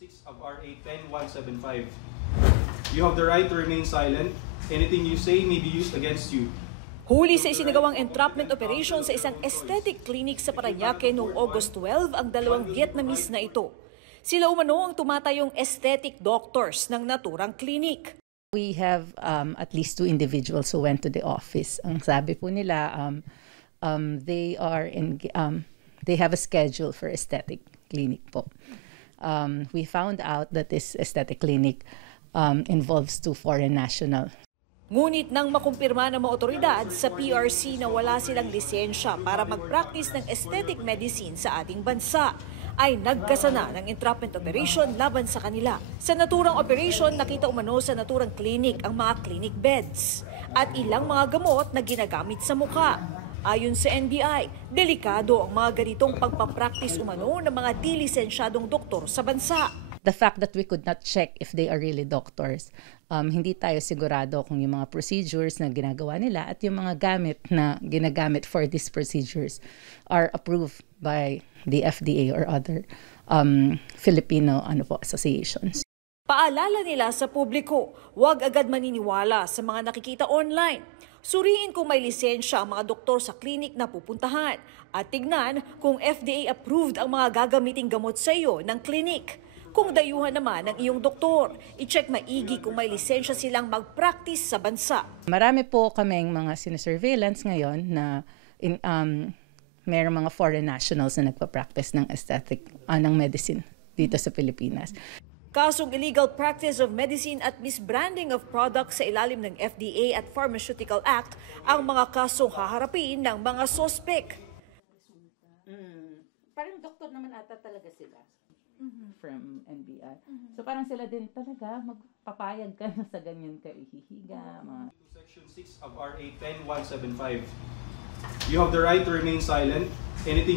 6 of RA 10175. You have the right to remain silent. Anything you say may be used against you. Huli sa isinagawang entrapment operation sa isang aesthetic clinic sa Parañaque noong August 12 ang dalawang Vietnamese na ito. Sila umano ang tumatayong aesthetic doctors ng naturang clinic. We have at least 2 individuals who went to the office. Ang sabi po nila, they have a schedule for aesthetic clinic po. We found out that this aesthetic clinic involves 2 foreign nationals. Ngunit nang makumpirma ng mga otoridad sa PRC na wala silang lisensya para mag-practice ng aesthetic medicine sa ating bansa, ay nagkasana ng entrapment operation laban sa kanila. Sa naturang operation, nakita umano sa naturang clinic ang mga clinic beds at ilang mga gamot na ginagamit sa mukha. Ayon sa NBI, delikado ang mga ganitong pagpapractice umano ng mga di-lisensyadong doktor sa bansa. The fact that we could not check if they are really doctors, hindi tayo sigurado kung yung mga procedures na ginagawa nila at yung mga gamit na ginagamit for these procedures are approved by the FDA or other Filipino associations. Paalala nila sa publiko, huwag agad maniniwala sa mga nakikita online. Suriin kung may lisensya ang mga doktor sa klinik na pupuntahan at tignan kung FDA-approved ang mga gagamiting gamot sa iyo ng klinik. Kung dayuhan naman ng iyong doktor, i-check maigi kung may lisensya silang mag-practice sa bansa. Marami po kaming mga sinesurveillance ngayon na mayroong mga foreign nationals na nagpa-practice ng aesthetic, ng medicine dito sa Pilipinas. Kasong illegal practice of medicine at misbranding of products sa ilalim ng FDA at Pharmaceutical Act ang mga kasong haharapin ng mga sospek. Parang doktor naman ata talaga sila from NBI. So parang sila din talaga magpapayag ka na sa ganyan ka ihihiga. Section 6 of RA 10175. You have the right to remain silent. Anything